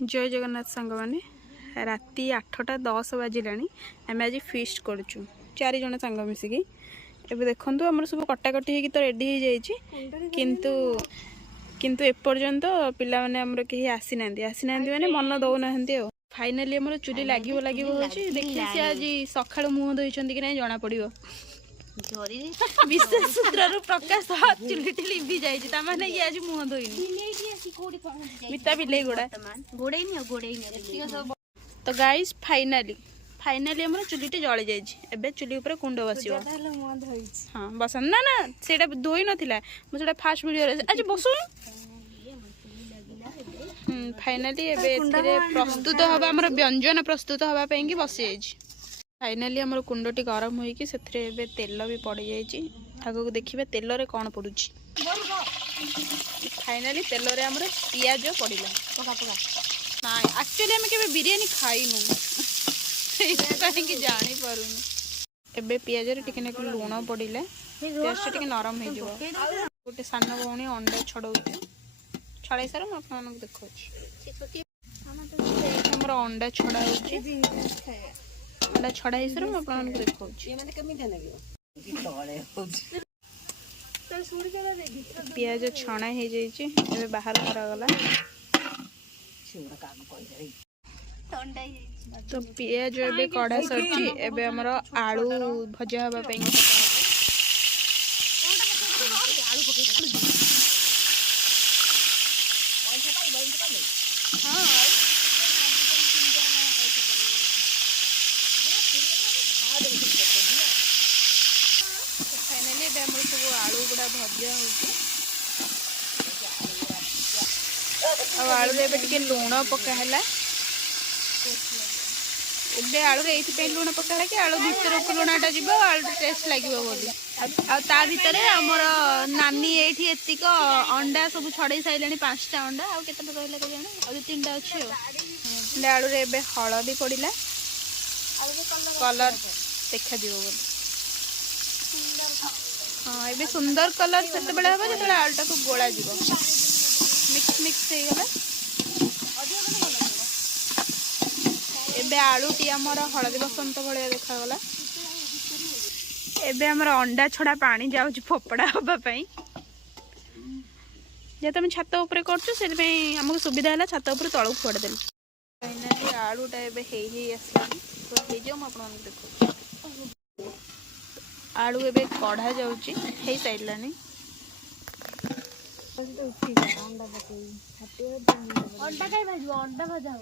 जय जगन्नाथ सांग मैंने राति 8:10 बाजिलानी आम आज फिस्ट करुचु 4 जन सांग मिसिकी एबे देखंतु हमर सब कटाकटी हेकी तो रेडी हो जाइए किंतु एपर्यंत पिला माने हमर केही आसी नांदी माने मन दउ नाहंती ओ फाइनली हमर चुली लागिवो होची देखि से आज सखाळ मुह दोइचंदी कि नै जणा पड़िबो विशेष सूत्र प्रकाश चुली लिभि जाइए ताने ये आज मुह धोइनी मिता बिले गोड़ा तो गाइस फाइनली हमर चुलीटी जली जाइए एबे चुली ऊपर कुंड बसिबो हां बसन ना ना सेटा धोई नथिला मो सेटा फास्ट वीडियो रे आज बसुन फाइनली एबे एथिरे प्रस्तुत हबा हमर व्यंजन प्रस्तुत हबा पई कि बसि जाइए फाइनली हमर कुंडटी गरम होई कि सेथरे एबे तेल भी पड़ जाइए आगो देखिबे तेल रे कोन पडुची फाइनली तेल रे हमर पियाज पड़िला पका पका ना एक्चुअली हम केबे बिरयानी खाइनु कि जानी पारुनी एबे पियाज रे टिके नेक लूण पड़िले पेस्ट टिके नरम हे जिवो गोटे सान भौणी अंडा छड़ौची छड़ाई सार म आपन देखौची हमर अंडा छड़ा होची अंडा छड़ा ही सर म आपन देखौची ये माने केमिथा लागियो तळे होची तो सुड़ के देखि पियाज छणा हे जाई छी एबे बाहर करा गला छुड़ा काम कोइ रे तो पियाज एबे कढ़ा सरची एबे हमर आलू भजा हबा पई फाइनली एबे हमर सब आलू गुडा भजा होची अब आलू रे एबे टिके लूण पका हला एबे आलू रे एथि पे लूण पका कि आलू भीतर को लूणटा जीव आलू टेस्ट लागिवो बोली आ ता भीतर हमर नानी एठी एतिक अंडा सब छड़ाई साइलेनी 5टा अंडा आ केतटा रहला के जाने आ 3टा अछि ले आलू रे एबे हळदी पड़िला कलर देखा दियो बोली हां एबे सुंदर कलर सेते बडा हबा जेते आलूटा को गोळा जीव मिक्स हे गला एबे आलूटी हमर हळदी बसंत भलिया देखा गला एबे हमर अंडा छड़ा पानी जाउछ फोपड़ा होबा पई जे तुम छात ऊपर करछु से पई हमको सुविधा हला छात ऊपर तळु फोड़ देल फाइनली आलूटा एबे हेई असलानी तो हे जो हम आपन देखो आलू एबे कढ़ा जाउची हेई साइलानी अंडा काई भाजो अंडा भजा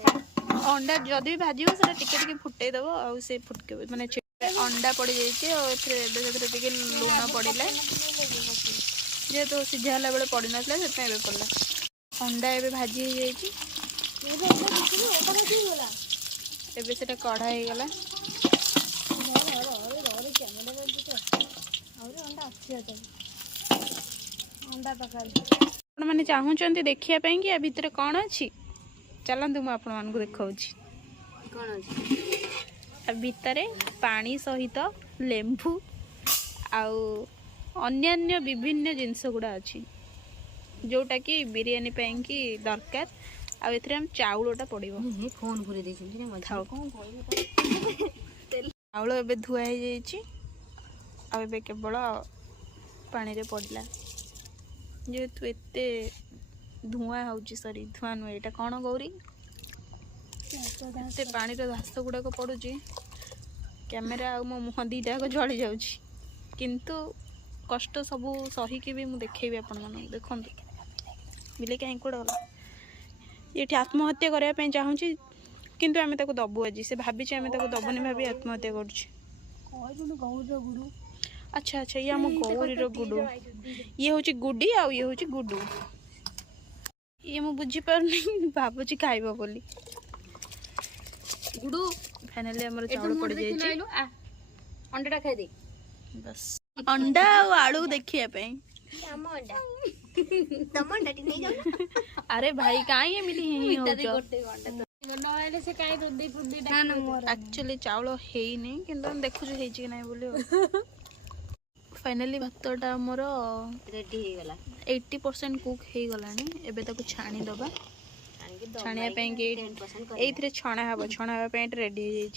अंडा जदी भाजियो से टिके टिके फुटे दबो आ से फुटके माने अंडा पड़ जाइए और टे लूण पड़े जे तो सीझाला बेले पड़ ना पड़ला अंडा एबे भाजी हो जाइए से कढ़ा हो गला मैंने चाहूँ देखिया कि या भितर कौन अच्छी चलतु मुझे आपण देखा भितर पानी सहित लेंबू आउ अन्यान्य विभिन्न जिनस गुड़ा अच्छी जोटा कि बिरयानी कि दरकार आम चाउलटा पड़ो फोन चाउल एबे धुआ हो जाए केवल पानी रे पड़ला जेहेतु एते धुआं होची सॉरी धुआं नुहे एटा कौन गौरी से पानी रे घास गुड़ाक पड़ुची कैमेरा आ मो मुह दीटा जली जाउची किंतु कष्ट सबू सहीकि भी मुझे देखेबी आपण मन देखंतु बिले कहीं कोड़ गला ये आत्महत्या करने चाहूँगी किंतु आम ताको दबु आज से भाभी आम ताको दबनी भाभी आत्महत्या कर अच्छा अच्छा ये आम गौरी गुडू ये हूँ गुडी आ ये हूँ गुडू ये मु बुझी पारनी भावुची खाइबो बोली गुडू फाइनली हमर चावल पड़ जाई अंडाटा खाइ दे बस अंडा और आलू देखिया पे हम अंडा तम अंडा टी नहीं जाऊ अरे भाई काई एमिति हेही हो न आइले से काई रुदी फुदी ना एक्चुअली चावल हेई नहीं किंतु हम देखु जे हेई कि नहीं बोली फाइनली भातटा हमर रेडी हो गला 80% कुक हो गलानी एबे ताको छाणी दबा छाणी के छाणिया ये छणा हम छणा हाँ रेडी हो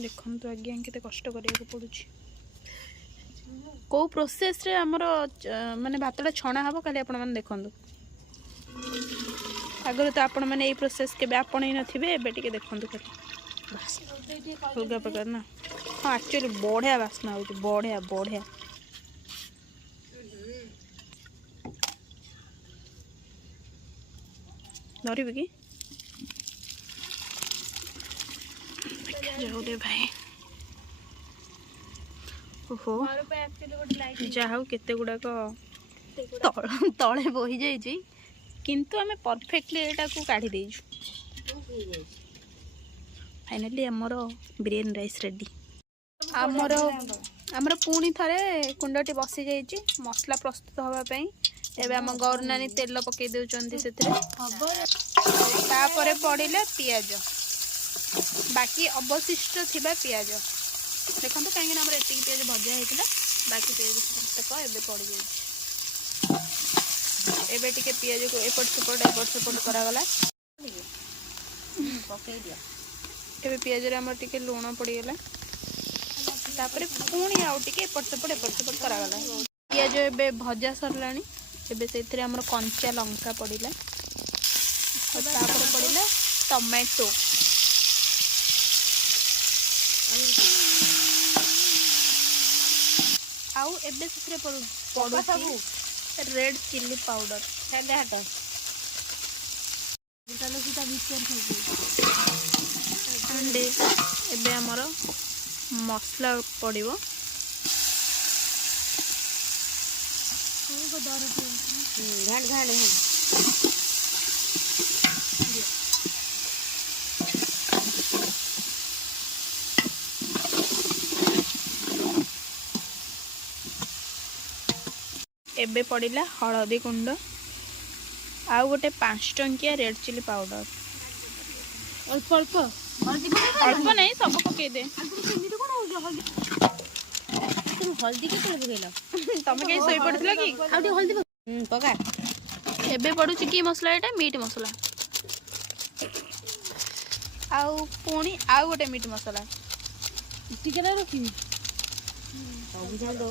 देखु आज्ञा के कष्ट करा पड़ू कौ प्रोसेस रे हमर माने भातटा छणा हम खाली आपण मैंने देखु आगर तो आपण मैंने यही प्रोसेस के आपण ही नथिबे एबे टिके देखंतु खाली अलग प्रकार ना हाँ एक्चुअली बढ़िया बास्ना हो बढ़िया बढ़िया धरबे कि जाऊ दे भाई ओहो जाऊ केते गुड़ाक तले बोही जाइए किंतु आमे परफेक्टली एटा को काढ़ी देइछु फाइनली हमर बिरयानी राइस रेडी हमर पुणी थरे कुंडटी बसी जाइए मसला प्रस्तुत हवा पई एबे हम गौरनानी तेल पकई देउचंती सेथरे तापरे पड़िले पियाज बाकी अवशिष्ट थिबा पियाज देखो कहीं आम एति पियाज भजा होता बाकी पियाज तक एबे पड़ जाए एबे टिके पियाज को एपट सेपट करागला एबे पियाज रे हमर टिके लूण पड़ीगला तापरे पुणी आउ टिके एपट सेपट करागला पियाज एबे भजा सरलानी एबे सेथिरे हमर कंचा लंका पड़ीला और तापरे पड़ीला टमाटो आउ एबे सेथिरे पड़ू रेड चिल्ली पाउडर एबे हमर मसला पड़िबो घाट घाट एबे पड़िला हलदी गुंड आउ गोटे 5 टंकिया रेड चिली पाउडर अल्प अल्प अल्प नहीं सब पकई दे हल्दी के पकईला तुम कहीं सोई पड़थिला कि आउटी हल्दी पका एबे पड़ुची की मसला एटा मीट मसला आउ पुणी आउ गोटे मीट मसला टिके ना रखी सब जान दो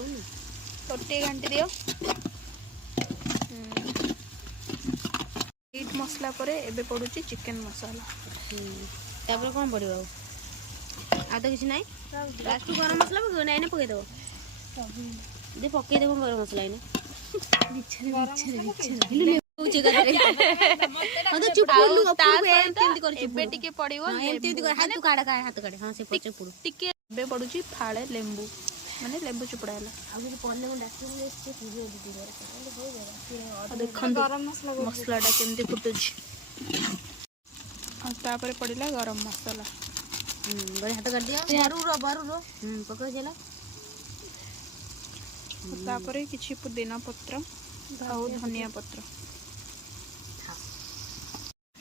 छोटे घंटी दियो मीट मसला परे एबे पड़ुची चिकन मसाला तापर कोन पड़िबो आ तो किछ नै लास्ट गरम मसला पके नै पके दो दे पके देबो गरम मसला नै बिछरे होचे गदरे हां तो चुप लु अपुर एमती कर एबे टिके पड़िबो एमती कर हाथ काढ हां से पचे पुरु टिके एबे पड़ुची फाळे लेंबू माने लेंबू चुपड़ाला आगु पन्ने को डाक्टर से पूरे दीदी रे देखन गरम मसलाटा केमती फुटुची और तापर पड़िला गरम मसाला बड़े हाथ कर दिया बारू रो पकड़ चला तापर किछि पुदीना पत्र और धनिया पत्र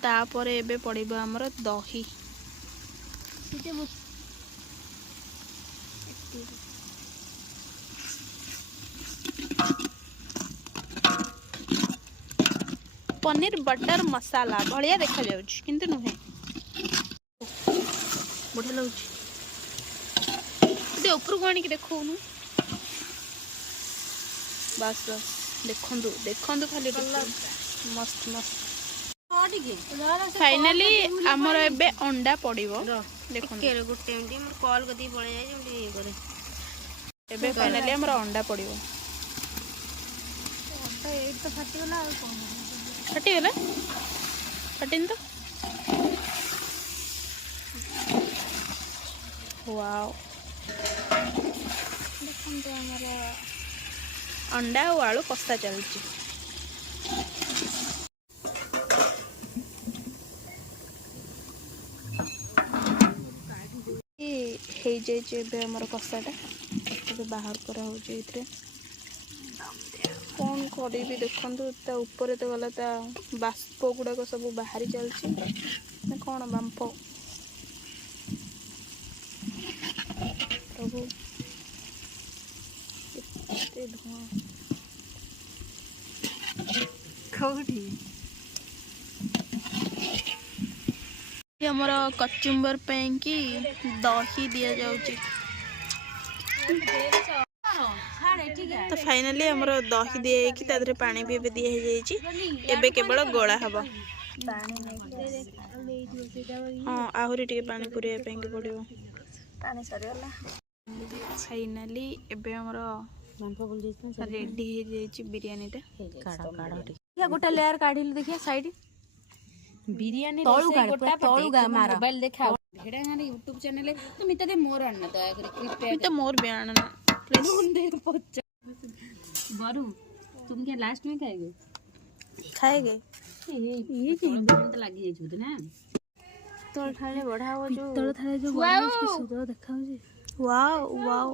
तापर एबे पड़िबो हमर दही पनीर बटर मसाला बढ़िया देखा जाउछ किंतु नुहे बढ़िया लगुच ते ऊपर कोणी की देखौनु बस बस देखंदु देखंदु खाली मस्त मस्त फाइनली हमर एबे अंडा पड़िबो देखंदु के गुटे मिनिट हमर कॉल कदी पळे जाय जे ये करे एबे फाइनली हमर अंडा पड़िबो अंडा ए तो फाटी गला और कोन फाटी गला फाटिन तो वाओ देखंतु हमर अंडा और आलू कस्ता चलची हे जे जे बे हमर कस्ताटा ए बाहर करा हो जे इतरे कौन करी भी देखंतु ता ऊपर तो गला ता बाष्प गुडा को सब बाहरी चलची ना कौन बांप प्रभु इतने धुआं कोठी हमर कचुम्बर पैं कि दही दिया जाउची। तो फाइनली हमर दही दिए कि तादरे पानी भी एबे दिया जाई छी। एबे केवल गोला हबो। हां आहुरी टिके पानी पुरे पैं के पड़ियो। पानी सरियला फाइनली एबे हमर रेडी हे जाई छी बिरयानी टा। काढ़ा काढ़ा टिके गोटा लेयर काढिल देखिया साइड बिरयानी तळु गोटा तळु गा मार मोबाइल देखा भेड़ा गाने YouTube चैनल तो मिता दे मोर आना दया कर मिता मोर भी आना प्लीज दे पच्चा बरू तुम क्या लास्ट में खाएगे ये तो लगी जाई ना तोड़ थाले बढ़ा हो जो तोड़ थाले जो इसके सुदो देखा हो जी वाओ वाओ